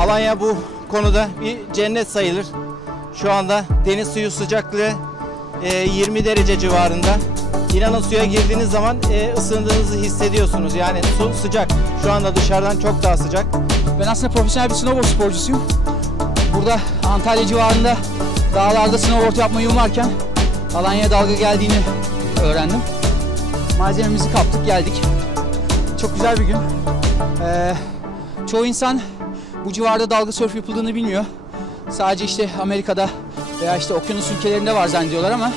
Alanya bu konuda bir cennet sayılır. Şu anda deniz suyu sıcaklığı 20 derece civarında. İnanın suya girdiğiniz zaman ısındığınızı hissediyorsunuz. Yani su sıcak. Şu anda dışarıdan çok daha sıcak. Ben aslında profesyonel bir snowboard sporcusuyum. Burada Antalya civarında dağlarda snowboard yapmayı umarken Alanya'ya dalga geldiğini öğrendim. Malzememizi kaptık geldik. Çok güzel bir gün. Çoğu insan bu civarda dalga sörf yapıldığını bilmiyor. Sadece işte Amerika'da veya işte okyanus ülkelerinde var zannediyorlar ama